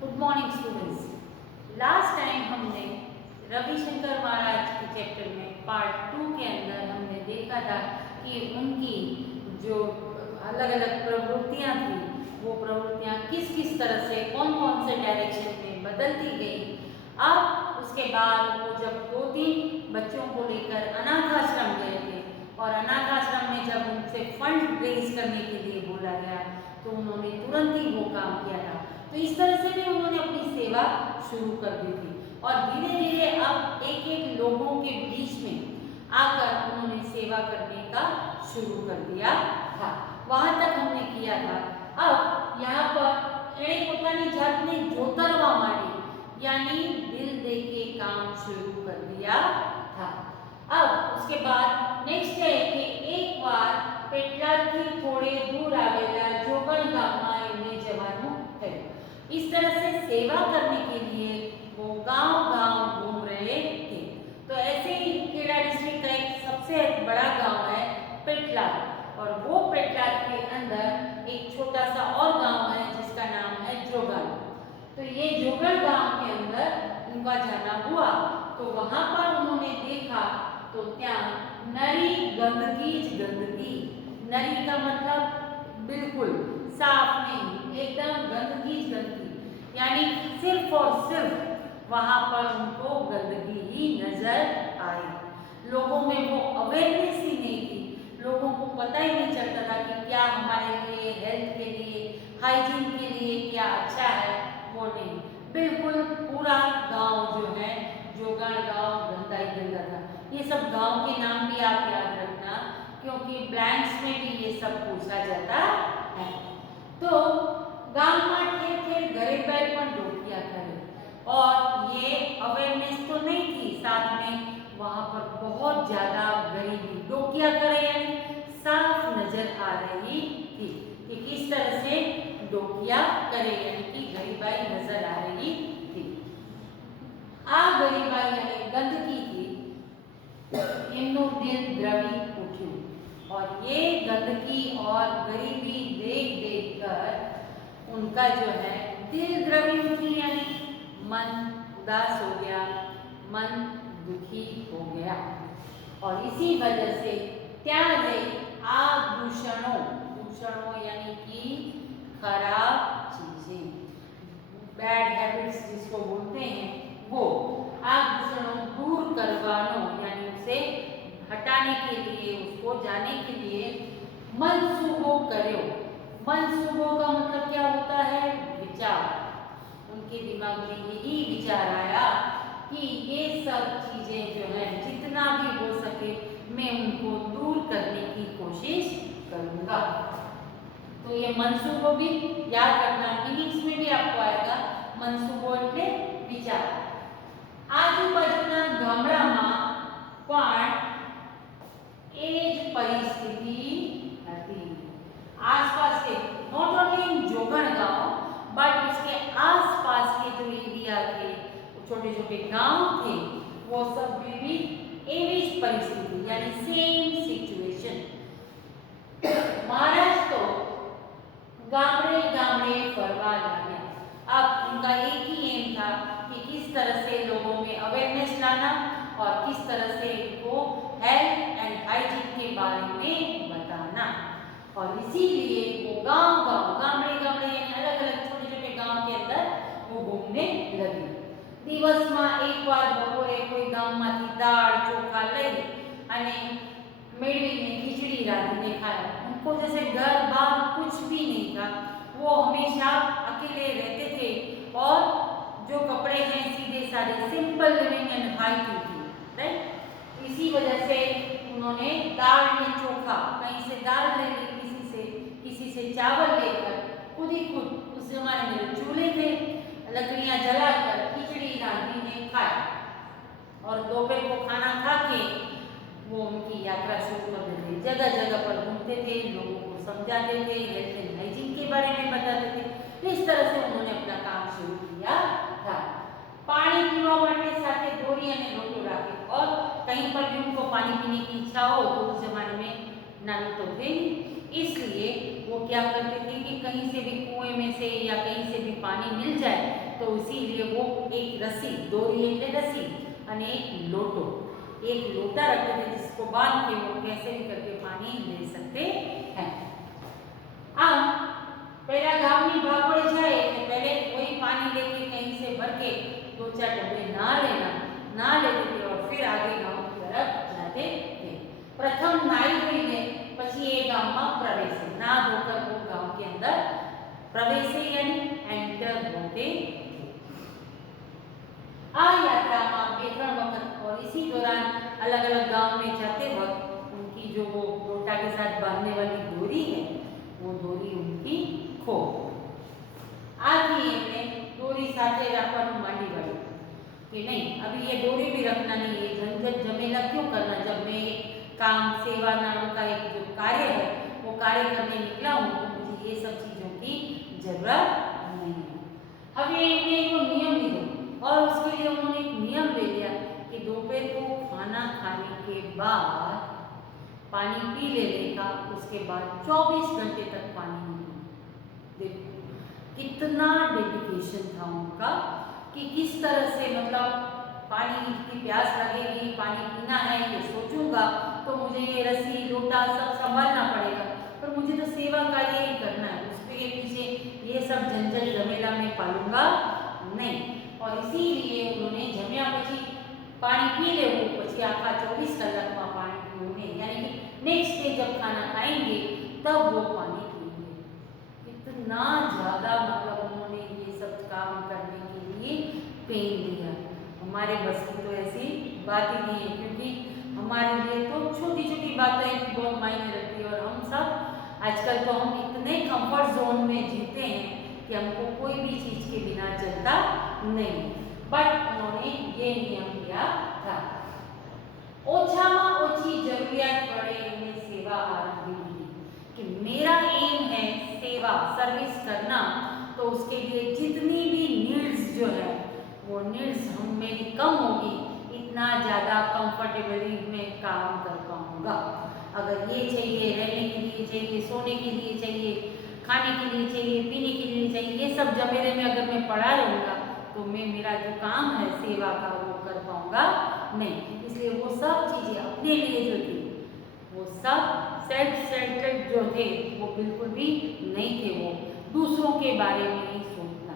Good morning students. Last time हमने रविशंकर महाराज के chapter में पार्ट 2 के अंदर हमने देखा था कि उनकी जो अलग अलग प्रवृत्तियां थी वो प्रवृत्तियां किस किस तरह से कौन कौन से डायरेक्शन में बदलती गई। अब उसके बाद वो जब 2-3 बच्चों को लेकर अनाथ आश्रम गए थे और अनाथ आश्रम में जब उनसे फंड रेज करने के लिए बोला गया तो उन्होंने तुरंत ही वो काम किया था। तो इस तरह से भी उन्होंने अपनी सेवा शुरू कर दी थी और धीरे धीरे अब एक एक लोगों के बीच में आकर उन्होंने सेवा करने का शुरू कर दिया था। वहां तक हमने किया था। अब यहाँ पर एणे पोतानी जातने जोतरवा माटे यानी दिल दे के काम शुरू कर दिया था। अब उसके बाद नेक्स्ट है कि एक बार पेटलादથી थोड़े दूर आवेला जोगण गामમાં એમને જવાનું થયું। इस तरह से सेवा करने के लिए वो गांव-गांव घूम रहे थे। तो ऐसे ही खेड़ा डिस्ट्रिक्ट का एक सबसे बड़ा गांव है पेटलाद और वो पेटलाद के अंदर एक छोटा सा और गांव है जिसका नाम है जोगण। तो ये जोगण गांव के अंदर उनका जाना हुआ तो वहां पर उन्होंने देखा तो त्या नरी गंदगी ज गंदगी। नरी का मतलब बिल्कुल साफ नहीं, एकदम गंदगी ज गंदगी यानी सिर्फ और सिर्फ वहां पर उनको गंदगी ही नजर आई। लोगों में वो अवेयरनेस ही नहीं थी, लोगों को पता ही नहीं चलता था कि क्या हमारे लिए, हेल्थ के लिए, हाइजीन के लिए क्या अच्छा है वो नहीं। बिल्कुल पूरा गांव जो है जोगण गांव गंदा ही गंदा था। ये सब गांव के नाम भी आप याद रखना क्योंकि ब्लैंक्स में भी ये सब पूछा जाता है। तो गांव में ठेर ठेर गरीबाई पण डोकिया करे और ये अवेयरनेस तो नहीं थी, साथ में वहां पर बहुत ज्यादा गरीबी डोकिया करे यानी साफ नजर आ रही थी कि किस तरह से डोकिया करे यानी कि गरीबाई नजर आ रही थी। आ गरीबाई यानी गंदगी थी એમનું દિલ દ્રવી ઉઠ્યું और ये गंदगी और गरीबी देख देख कर उनका जो है दिल द्रवी उठी यानी मन उदास हो गया, मन दुखी हो गया और इसी वजह से त्या गई आभूषणों, भूषणों यानी कि खराब चीजें, बैड हैबिट्स जिसको बोलते हैं वो आभूषणों दूर करवानो यानी उसे हटाने के लिए, उसको जाने के लिए मनसूबो करो। मनसूबो का मतलब क्या होता है? विचार। उनके दिमाग में यही विचार आया कि ये सब चीजें जो है जितना भी हो सके मैं उनको दूर करने की कोशिश करूंगा। तो ये मनसूबो भी याद रखना, मीनिंग्स में भी आपको आएगा। मनसूबो એટલે विचार। आजूबाजूना गामડામાં પણ એ જ પરિસ્થિતિ હતી। आसपास के नॉट ओनली इन जोगण गांव बट उसके आसपास के जो एरिया थे, छोटे छोटे गांव थे, वो सब में भी एवी परिस्थिति यानी सेम सिचुएशन। महाराज तो गामड़े गामड़े फरवा लगे। अब उनका एक ही एम था कि किस तरह से लोगों में अवेयरनेस लाना और किस तरह से उनको हेल्थ एंड हाइजीन के बारे में बताना और इसीलिए वो गांव गांव गामड़े गामड़े यानी अलग अलग छोटे छोटे गांव के अंदर वो घूमने लगे। दिवस में एक बार बपोरे कोई गांव में दाल चोखा लई अने मेळवीने खिचड़ी रांधीने खाया। उनको जैसे घर बार कुछ भी नहीं था, वो हमेशा अकेले रहते थे और जो कपड़े हैं सीधे साधे सिंपल लिविंग एंड हाई थी, राइट। इसी वजह से उन्होंने दाल में चोखा, कहीं से दाल ले ली, किसी से चावल लेकर खुद ही खुद, उस जमाने में चूल्हे थे, लकड़ियां जलाकर खिचड़ी रांधीने खाया और दोपहर को खाना खा के वो उनकी यात्रा शुरू कर देते। जगह जगह पर घूमते थे, लोगों को समझाते थे, हेल्थ एंड हाइजीन के बारे में बताते थे। इस तरह से उन्होंने अपना काम शुरू किया था। पानी पीवा माटे साथे दोरी अने लोटो राखे और कहीं पर भी उनको पानी पीने की इच्छा हो तो उस जमाने में नल तो थे, इसलिए वो क्या करते थे कि कहीं से भी कुएं में से या कहीं से भी पानी मिल जाए तो इसीलिए वो एक रस्सी, डोरी એટલે रस्सी અને एक लोटो, एक लोटा रखते थे जिसको बांध के वो कैसे भी करके पानी ले सकते हैं। अब पहला गांवनी भागोड़े जाए तो पहले वही पानी लेके कहीं से भर के 2-4 डब्बे ना लेते थे और फिर आगे गांव की तरफ जाते थे। प्रथम नाई धोईने પછી એ ગામમાં પ્રવેશે, ના ધોकर वो गांव के अंदर प्रवेशे यानी एंटर होते थे। आ यात्रा में 2-3 वक्त और इसी दौरान अलग अलग गांव में जाते वक्त उनकी जो वो लोटा के साथ बांधने वाली डोरी है वो डोरी उनकी खो आगे एमने डोरी साथे रखવાનું માંડી વળ્યું कि नहीं अभी ये डोरी भी रखना नहीं है, झंझट झमेला क्यों करना, जब मैं काम सेवा नाम का एक जो कार्य है वो कार्य करने निकला हूँ तो मुझे ये सब चीज़ों की जरूरत नहीं है। अब ये एक नियम लिया और उसके लिए उन्होंने एक नियम ले लिया कि दोपहर को खाना खाने के बाद पानी पी लेने का, उसके बाद 24 घंटे तक पानी नहीं पीना। देखो कितना डेडिकेशन था उनका कि किस तरह से मतलब पानी की प्यास लगेगी, पानी पीना है ये सोचूंगा तो मुझे ये रस्सी लोटा सब संभालना पड़ेगा, पर मुझे तो सेवा कार्य ही करना है, उसके पीछे ये सब झंझट झमेला में पालूंगा नहीं। और इसीलिए उन्होंने जम्या पछी पानी पी लेवू पछी आखा 24 कलाक में पानी पीवू नहीं, यानी कि नेक्स्ट डे जब खाना खाएंगे तब वो पानी पिएंगे। इतना ज़्यादा मतलब उन्होंने ये सब काम करने के लिए पेन दिया। हमारे बस की तो ऐसी बात ही नहीं है, क्योंकि हमारे लिए तो छोटी छोटी बातें बहुत मायने रखती है और हम सब आजकल तो हम इतने कंफर्ट जोन में जीते हैं कि हमको कोई भी चीज़ के बिना चलता नहीं। बट उन्होंने ये नियम किया था। ओछाમાં ओછી जरूरियात पड़े इन्हें सेवा आरंभी कि मेरा एम है सेवा सर्विस करना, तो उसके लिए जितनी भी नीड्स जो है वो नीड्स हम मेरी कम होगी, इतना ज़्यादा कंफर्टेबली मैं काम कर पाऊँगा। अगर ये चाहिए, रहने के लिए चाहिए, सोने के लिए चाहिए, खाने के लिए चाहिए, पीने के लिए चाहिए, ये सब जमेले में अगर मैं पड़ा रहूँगा तो मैं मेरा जो काम है सेवा का वो कर पाऊँगा नहीं। इसलिए वो सब चीज़ें अपने लिए जो थी वो सब सेल्फ सेंटर्ड जो थे वो बिल्कुल भी नहीं थे। वो दूसरों के बारे में ही सोचना,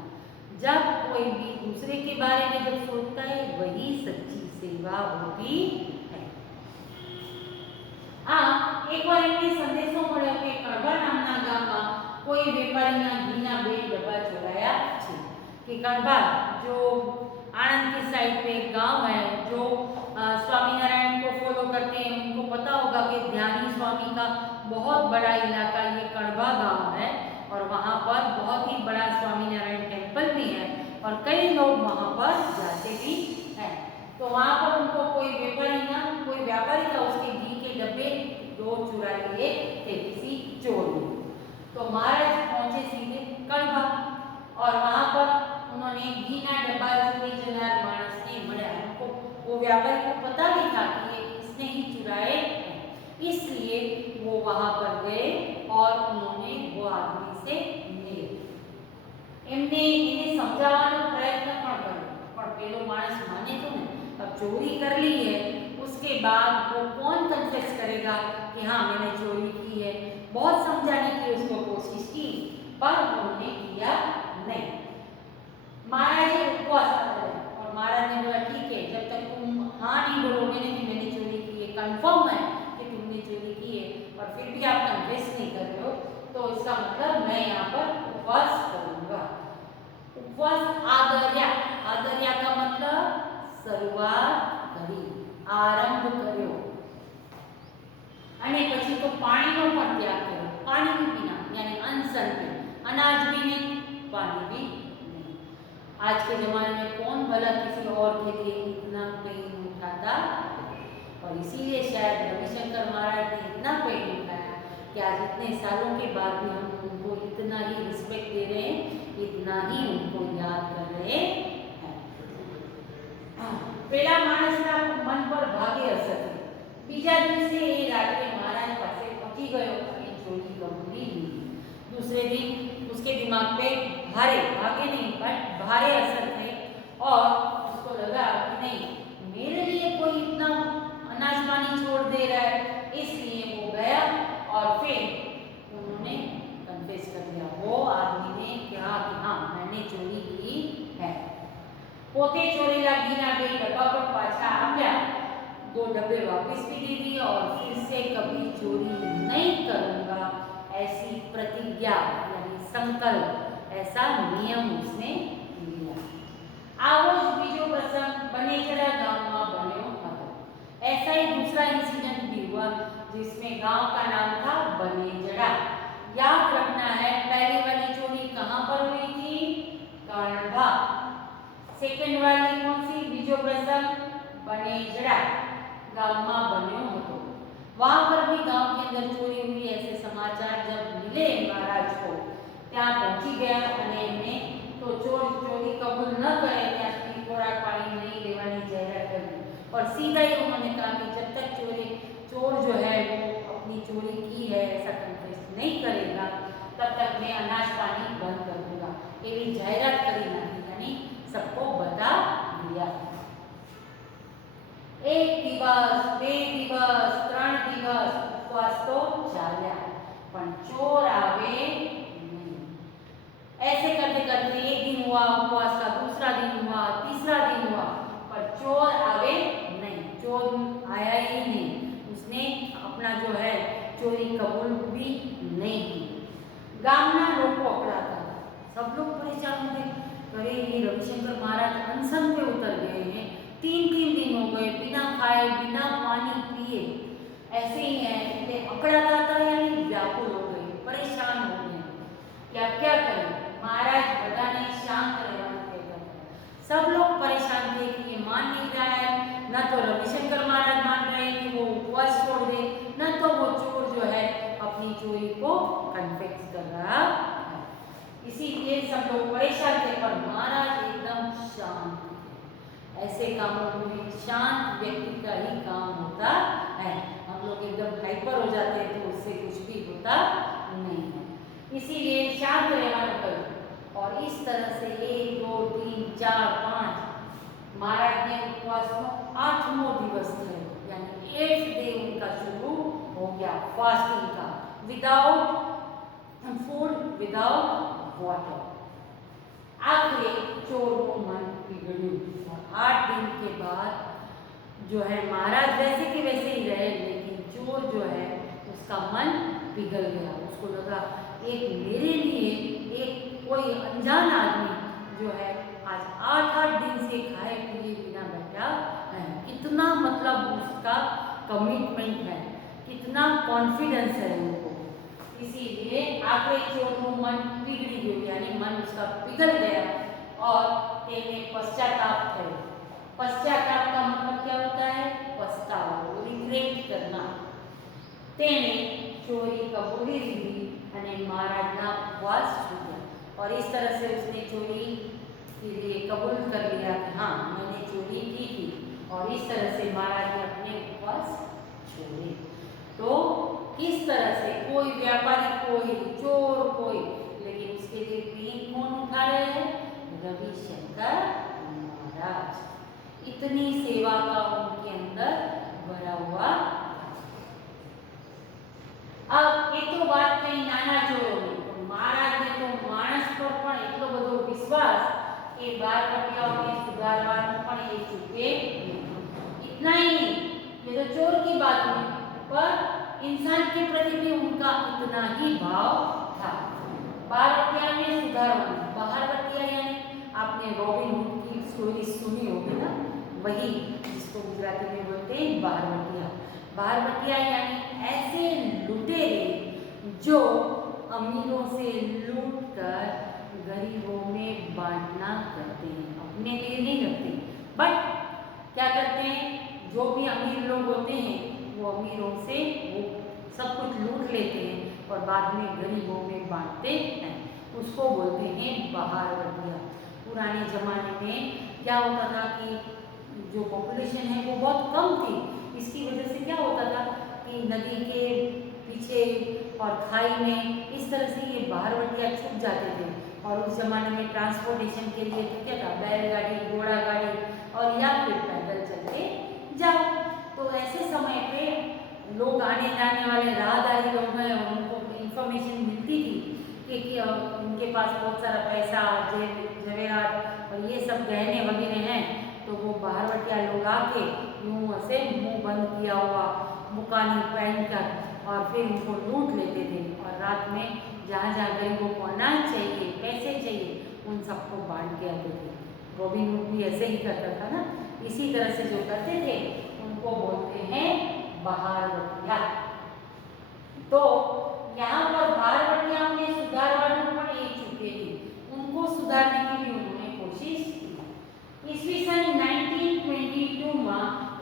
जब कोई भी दूसरे के बारे में जब सोचता है वही सच्ची सेवा होती है। हाँ, एक बार एमने संदेशो मळ्यो के कड़वा नामना गाममां कोई वेपारीना घीना 2 डब्बा चोराया छे। कि कड़वा जो आणंद की साइड पे एक गांव है जो स्वामीनारायण को फॉलो करते हैं, उनको पता होगा कि ध्यानी स्वामी का बहुत बड़ा इलाका ये कड़वा गांव है और वहाँ पर बहुत ही बड़ा स्वामीनारायण टेम्पल भी है और कई लोग वहाँ पर जाते भी हैं। तो वहाँ पर उनको कोई व्यापारी था उसके घी के डब्बे 2 चुरा लिए थे किसी चोर ने। तो महाराज पहुँचे सीधे कड़वा और वहाँ पर उन्होंने घीना डब्बा चोरी जनार मानस ने मळ्या। उनको वो व्यापारी को पता भी था कि ये किसने ही चुराए हैं, इसलिए वो वहाँ पर गए और उन्होंने वो आदमी से मिले। एमने इन्हें समझावानो प्रयत्न पण कर्यो, पण पेलो मानस माने तो नहीं। अब चोरी कर ली है, उसके बाद वो कौन कन्फेस करेगा कि हाँ मैंने चोरी की है। बहुत समझाने की उसको कोशिश की पर उन्होंने किया नहीं। महाराज ने उपवास कर और महाराज ने बोला ठीक है, जब तक तुम हाँ नहीं बोलोगे नहीं कि मैंने चोरी की है, कंफर्म है कि तुमने चोरी की है और फिर भी आप कन्फेस नहीं कर रहे हो, तो इसका मतलब मैं यहाँ पर उपवास करूँगा। उपवास आदर्या का मतलब शुरुआत करी, आरंभ कर्यो અને પછી તો પાણીનો પણ ત્યાગ કર્યો। પાણી भी पीना यानी अनसल्टेड, अनाज भी नहीं, पानी भी नहीं। आज के ज़माने में कौन भला किसी और के लिए इतना पेन उठाता, और इसीलिए शायद रविशंकर महाराज ने इतना पेन उठाया कि आज इतने सालों के बाद भी हम उनको इतना ही रिस्पेक्ट दे रहे हैं, इतना ही उनको याद कर रहे हैं। पेला मानसना मन पर भागे असर थी। बीजा दिवसे ए रात्रे महाराज पासे पहुंची गयो અને ચોરી कबूली ली। दूसरे दिन उस उसके दिमाग पे भागे नहीं बट भारे असर थे और उसको लगा कि नहीं मेरे लिए कोई इतना अनाज पानी छोड़ दे रहा है, इसलिए वो गया और फिर उन्होंने कन्फेस कर दिया। वो आदमी ने कहा कि हाँ मैंने चोरी की है। पोते चोरेला गीना गई डब्बा पर पाछा आ गया, 2 डब्बे वापस भी दे दिए और फिर से कभी चोरी नहीं करूंगा ऐसी प्रतिज्ञा यानी संकल्प, ऐसा नियम उसने लिया। आवो ज बीजो प्रसंग बनेजड़ा गांव में बन्यो हतो। ऐसा ही दूसरा इंसिडेंट भी हुआ जिसमें गांव का नाम था बनेजड़ा। याद रखना है पहली वाली चोरी कहाँ पर हुई थी? कणभा। सेकंड वाली कौन सी? बीजो प्रसंग बनेजड़ा गांव में बन्यो हतो। वहां पर भी गांव के अंदर चोरी हुई ऐसे समाचार जब मिले महाराज को, ત્યાં પહોંચી ગયા અને એમને તો ચોર ચોરી કબૂલ ન કરે ત્યાં સુધી ખોરાક પાણી नहीं लेवानी जाहिरात कर दी और सीधा ही उन्होंने कहा कि जब तक चोर जो है वो अपनी चोरी की है ऐसा कन्फेस नहीं करेगा तब तक मैं अनाज पानी बंद कर दूंगा, એવી जाहिरात કરી નાખી यानी सबको बता दिया। 1 દિવસ 2 દિવસ 3 દિવસ उपवास तो चाल्या पण चोर आवे नहीं। ऐसे करते करते एक दिन हुआ उपवास का, दूसरा दिन हुआ, तीसरा दिन हुआ पर चोर आवे नहीं। चोर आया ही नहीं, उसने अपना जो है चोरी कबूल भी नहीं की। गामना लोग अकड़ाता था, सब लोग परेशान होते, अरे ये रविशंकर महाराज अनशन पे उतर गए हैं, 3-3 दिन हो गए बिना खाए बिना पानी पिए ऐसे ही है। अकड़ाता था यानी व्याकुल हो गए, परेशान हो गए कि अब क्या करें। महाराज बधाने शांत रहना कहता था। सब लोग परेशान थे कि ये मान नहीं रहा है, न तो रविशंकर महाराज मान रहे हैं कि वो उपवास छोड़ दे, न तो वो चोर जो है अपनी चोरी को कन्फेस कर रहा है। इसीलिए सब लोग परेशान थे पर महाराज एकदम शांत थे। ऐसे कामों में शांत व्यक्ति का ही काम होता है। हम लोग एकदम हाइपर हो जाते हैं तो उससे कुछ भी होता नहीं है, इसीलिए शांत रहना करो। और इस तरह से 1 2 3 4 5 महाराज ने उपवास को 8वां दिवस थे यानी 8th डे उनका शुरू हो गया फास्टिंग का, विदाउट फूड विदाउट वाटर। आखिर चोर को मन बिगड़ू और 8 दिन के बाद जो है महाराज वैसे के वैसे ही रहे लेकिन चोर जो है उसका मन पिघल गया। उसको लगा एक मेरे लिए एक कोई अनजान आदमी जो है आज 8-8 दिन से खाए पिए बिना बैठा है, कितना मतलब उसका कमिटमेंट है, कितना कॉन्फिडेंस है उनको। इसीलिए आगे चोर को मन बिगड़ी गई यानी मन उसका पिघल गया और तेने पश्चाताप करे। पश्चाताप का मतलब क्या होता है? पछतावा, रिग्रेट करना। तेने चोरी कबूली ली અને महाराजना उपवास छूटा और इस तरह से उसने चोरी के लिए कबूल कर लिया कि हाँ मैंने चोरी की थी और इस तरह से महाराज ने अपने उपवास छोड़े। तो किस तरह से कोई व्यापारी कोई चोर कोई, लेकिन उसके लिए पेन कौन उठा रहे हैं? रविशंकर महाराज। इतनी सेवा का उनके अंदर भरा हुआ। अब ये तो बात कही नाना चोरों की, महाराज ने तो मानस पर पण એટલો બધો विश्वास કે 12 પટિયાઓને સુધારવાનું પણ એ ચૂકે નહીં। इतना ही नहीं, ये तो चोर की बात हुई पर इंसान के प्रति भी उनका इतना ही भाव था। 12 पटिया में सुधारવાનું, 12 पटिया यानी आपने रॉबिन हुड की स्टोरी सुनी होगी ना, वही जिसको गुजराती में बोलते हैं 12 पटिया। 12 पटिया यानी ऐसे लुटेरे जो अमीरों से लूट कर गरीबों में बांटना करते हैं, अपने लिए नहीं रखते बट क्या करते हैं, जो भी अमीर लोग होते हैं वो अमीरों से वो सब कुछ लूट लेते हैं और बाद में गरीबों में बांटते हैं, उसको बोलते हैं 12 पटिया। पुराने ज़माने में क्या होता था कि जो पॉपुलेशन है वो बहुत कम थी, इसकी वजह से क्या होता था कि नदी के पीछे और खाई में, इस तरह से ये बाहरवटिया छुप जाते थे। और उस जमाने में ट्रांसपोर्टेशन के लिए तो क्या था, बैलगाड़ी, घोड़ा गाड़ी और या फिर पैदल चलते जाओ। तो ऐसे समय पे लोग आने जाने वाले राहदारी लोग हैं, उनको इंफॉर्मेशन मिलती थी कि उनके पास बहुत सारा पैसा, जवेरात और ये सब गहने वगैरह हैं, तो वो बाहरवटिया लोग आके यूँ से मुंह बंद किया हुआ मुकानी पहन कर और फिर उनको लूट लेते थे। और रात में जहाँ जहाँ गरीबों को अनाज चाहिए, पैसे चाहिए, उन सबको बांट के आते थे। रॉबिन हुड भी ऐसे ही करता था ना। इसी तरह से जो करते थे उनको बोलते हैं बाहरवटिया। तो यहाँ पर बाहरवटियाओं ने सुधारवाનું પણ એ ચૂકેલી, उनको सुधारने की भी उन्होंने कोशिश की। ईस्वी सन 1922 में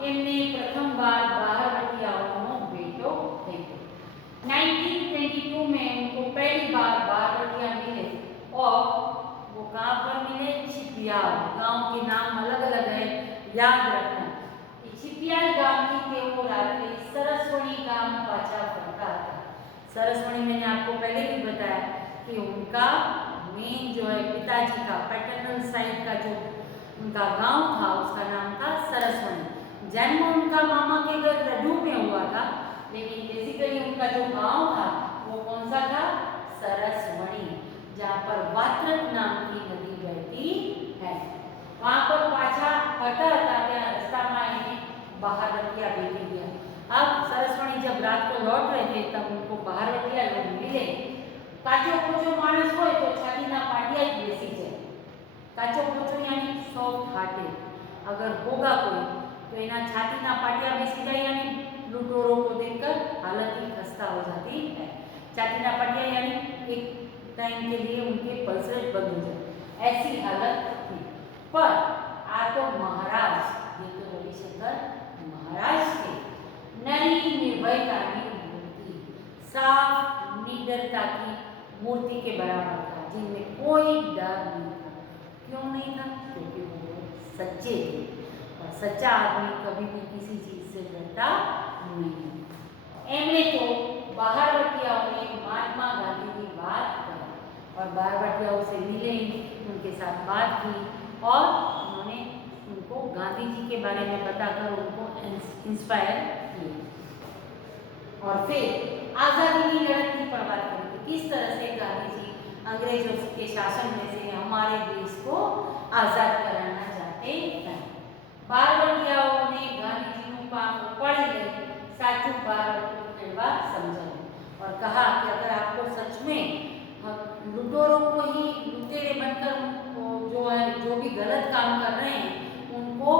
એમને પ્રથમવાર બાહરવટિયાઓનો ભેટો થયો। 1922 में उनको पहली बार बाहरवटिया मिले और वो कहाँ पर मिले, छिपियाल। गांव के नाम अलग अलग है, याद रखना। छिपियाल गांव की तेओ रात्रे सरस्वती गांव पाछा फरता था। सरस्वती मैंने आपको पहले भी बताया कि उनका मेन जो है पिताजी का पैटर्नल साइड का जो उनका गांव था उसका नाम था सरस्वती। जन्म उनका मामा के घर रडू में हुआ था, लेकिन बेसिकली उनका जो गांव था वो कौन सा था, सरस्वती, जहाँ पर वात्रक नाम की नदी बहती है। वहाँ पर पाछा हटा था क्या रास्ता में बाहरवटिया भेजी गया। अब सरस्वती जब रात को लौट रहे थे तब उनको बाहरवटिया लोग मिले। काचो कोचो मानस हो तो छाती ना पाटिया ही बेसी जाए। काचो कोचो यानी सॉफ्ट हार्टेड, अगर होगा कोई तो इना छाती ना पाटिया बेसी जाए, यानी लुटोरों को देखकर हालत ही खस्ता हो जाती है। छाती ना पाटिया यानी एक टाइम के लिए उनके पल्स रेट बंद हो जाए, ऐसी हालत थी। पर आ तो महाराज, ये तो रविशंकर महाराज थे। नई निर्भयता की मूर्ति, साफ निडरता की मूर्ति के बराबर था, जिनमें कोई डर नहीं था। क्यों नहीं था? क्योंकि वो सच्चे थे और सच्चा आदमी कभी भी किसी चीज से डरता नहीं। एमने तो बाहरवटियाओं ने महात्मा गांधी की बात करी और बाहरवटियाओं से मिले, उनके साथ बात की और उन्होंने उनको गांधी जी के बारे में बताकर उनको इंस्पायर किए। और फिर आज़ादी की लड़त की पर बात करेंगे, किस तरह से गांधी जी अंग्रेजों के शासन में से हमारे देश को आज़ाद कराना चाहते हैं। बाहरवटियाओं ने गांधी जी को काम पढ़ी गई साचू बाहरवटियों के बाद समझाया और कहा कि अगर आपको सच में लुटेरों को ही लुटेरे बनकर जो है जो भी गलत काम कर रहे हैं उनको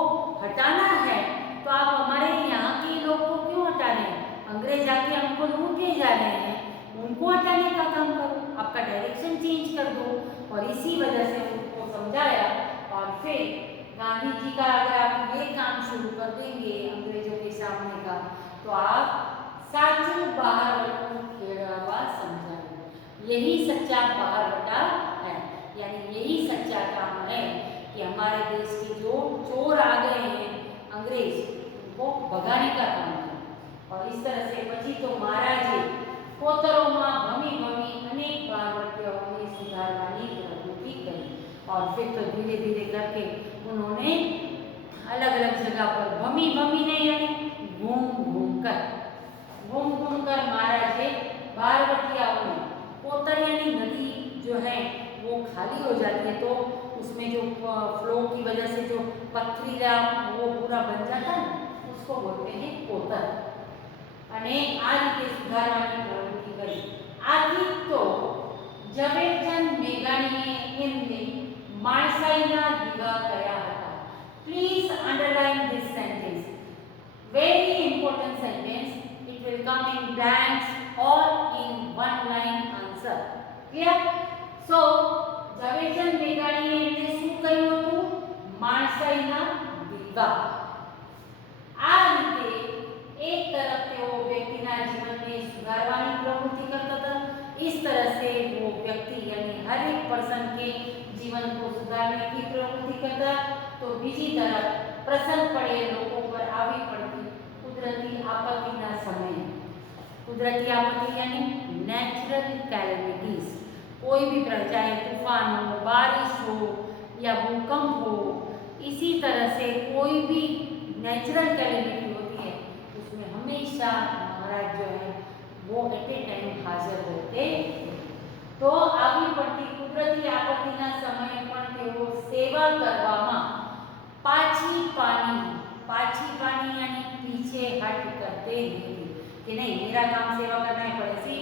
हटाना है, तो आप हमारे यहाँ के लोग को क्यों हटा रहे हैं? अंग्रेज आके हमको लूटे जा रहे हैं, उनको हटाने का काम करो, आपका डायरेक्शन चेंज कर दो। और इसी वजह से उनको समझाया और फिर गांधी जी का अगर आप ये काम शुरू कर देंगे अंग्रेजों के सामने का, तो आप साचू बाहरवटो खेड़वा समझाएंगे। यही सच्चा बाहरवटा है, यानी यही सच्चा काम है कि हमारे देश के जो चोर आ गए हैं अंग्रेज, उनको भगाने का काम है। और इस तरह से पची तो महाराजे कोतरों भमी भमी अनेक बाहरवटियाओं ने सुधारवानी प्रवृत्ति करी और फिर तो धीरे धीरे करके उन्होंने अलग अलग जगह पर भमी भमी नहीं यानी घूम घूम कर महाराजे बाहरवटियाओं ने कोतर यानी नदी जो है वो खाली हो जाती है, तो उसमें जो फ्लो की वजह से जो पथरीला वो पूरा बन जाता है उसको बोलते हैं कोतर। અને આ રીતે સુધારવાની પ્રવૃત્તિ કરી। આથી તો ઝવેરચંદ મેઘાણીએ એમને માણસાઈના દીવા કયા હતા। Please underline this sentence, very important sentence, it will come in blanks or in one line answer, clear? So Zaverchand મેઘાણીએ એમને શું કહ્યું હતું? માણસાઈના દીવા। આ રીતે एक तरफ से वो व्यक्तिना जीवन में सुधारवानी प्रवृत्ति करता था, इस तरह से वो व्यक्ति यानी हर एक पर्सन के जीवन को सुधारने की प्रवृत्ति करता, तो बीजी तरफ प्रसन्न पड़े लोगों पर आवी पड़ती कुदरती आपत्तिना समय कुदरती आपत्ति यानी नेचुरल कैलेमिटीज, कोई भी चाहे तूफान हो, बारिश हो या भूकंप हो, इसी तरह से कोई भी नेचुरल कैलेमिटी होती है उसमें हमेशा महाराज जो है वो एट ए टाइम हाजिर होते। तो आगे પડતી કુદરતી આપત્તિના સમયે પણ તેઓ સેવા કરવામાં પાછી પાની यानी पीछे हट करते नहीं कि नहीं मेरा काम सेवा करना है। पर ऐसी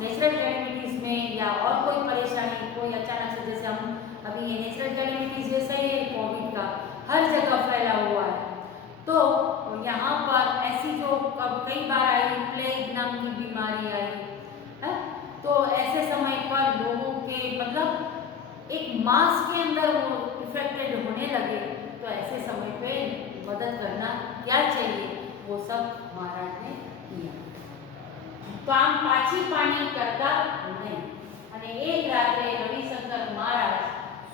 नेचुरल कैलेमिटीज में या और कोई परेशानी, कोई अचानक से, जैसे हम अभी ये नेचुरल कैलेमिटीज जैसे ही कोविड का हर जगह फैला हुआ है, तो यहाँ पर ऐसी जो कई बार आई प्लेग नाम की बीमारी आई है, तो ऐसे समय पर लोगों के मतलब एक मास के अंदर वो इफेक्टेड होने लगे, तो ऐसे समय पे मदद करना क्या चाहिए वो सब महाराज ने किया। तो आम पाછી पानी करता नहीं। અને એક રાત્રે રવિશંકર મહારાજ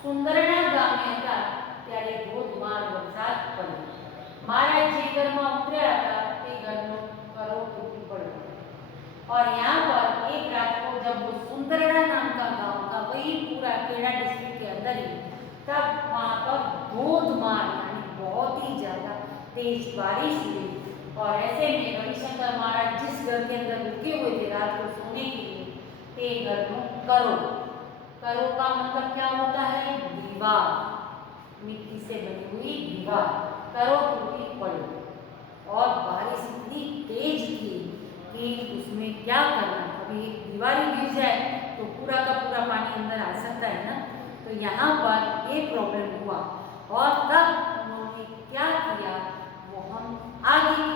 સુંદરના ગામે હતા ત્યારે ધોધમાર વરસાદ પડ્યો। महाराज જે ઘરમાં ઉતર્યા હતા તે ઘરનો કરો તૂટી પડ્યો। और यहाँ पर एक रात को जब वो सुंदरड़ा नाम का गांव का वही पूरा खेड़ा डिस्ट्रिक्ट के अंदर ही, तब वहाँ पर धोधमार यानी बहुत ही ज़्यादा तेज बारिश हुई। और ऐसे में रविशंकर महाराज जिस घर के अंदर रुके हुए थे रात को सोने के लिए, ते घर को करो का मतलब क्या होता है? दीवार, मिट्टी से बनी हुई दीवार करो टूटी पड़ी। और बारिश इतनी तेज थी कि उसमें क्या करना, कभी एक दीवार ही गिर जाए तो पूरा का पूरा पानी अंदर आ सकता है ना। तो यहाँ पर ये प्रॉब्लम हुआ और तब उन्होंने क्या किया वो हम आगे